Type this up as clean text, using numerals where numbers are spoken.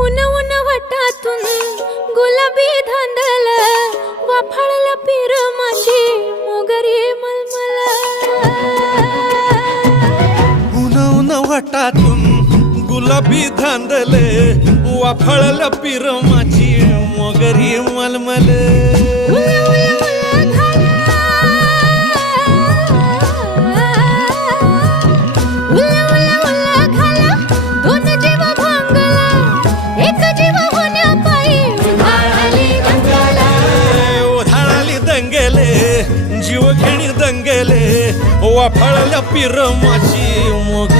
उन उन वटातून गुलाबी धांदल वाफाळल्या पिरमाची मोगरी मलमल उन उन वटातून गुलाबी धांदले वाफाळल्या पिरमाची मोगरी मलमल जीव घेणी दंगेले वाफाळल्या पिरमाची मोगरी